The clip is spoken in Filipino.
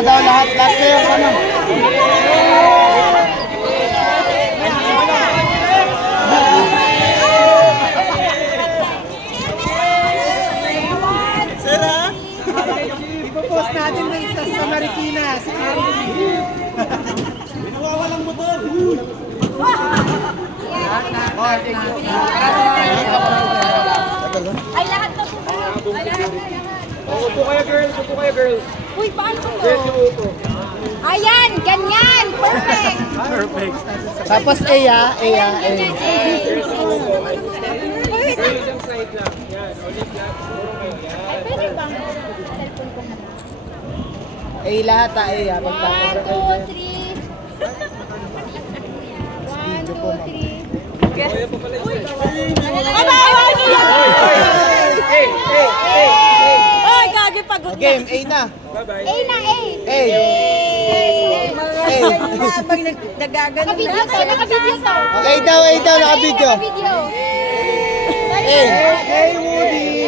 daw lahat kayo. Ano? Ipopost natin may isa sa Marikina, si RG. Nawawalang motor. Ay, lahat na po. Ay, lahat na. Upo kayo, girls. Upo kayo, girls. Uy, paano to? Girls, yung upo. Ayan, ganyan. Perfect. Tapos A. Ganyan, A. Girls, yung upo. Wait. Girls, yung side lang. Yan. Ulit lang. Puro kayo. Yan. Ay, pwede bang cellphone ko na? A lahat A. 1, 2, 3. 1, 2, 3. Kuya pa pala isa. Hey! Ay, gagi pagod na. Game A na. Bye-bye. A na A. A. Habang nagagano Naka-video to, naka-video to. A daw, naka-video. Naka-video. A. Hey, Woody!